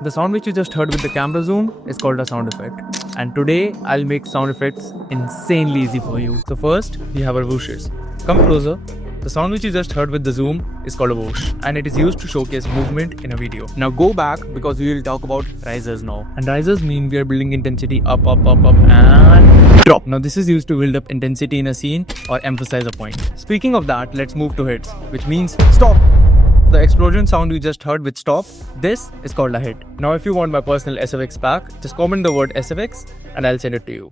The sound which you just heard with the camera zoom is called a sound effect. And today I'll make sound effects insanely easy for you. So first, we have our whooshes. Come closer. The sound which you just heard with the zoom is called a whoosh, and it is used to showcase movement in a video. Now go back because we will talk about risers now. And risers mean we are building intensity up, and drop. Now this is used to build up intensity in a scene or emphasize a point. Speaking of that, let's move to hits, which means stop. The explosion sound you just heard with stop, this is called a hit. Now if you want my personal SFX pack, just comment the word SFX and I'll send it to you.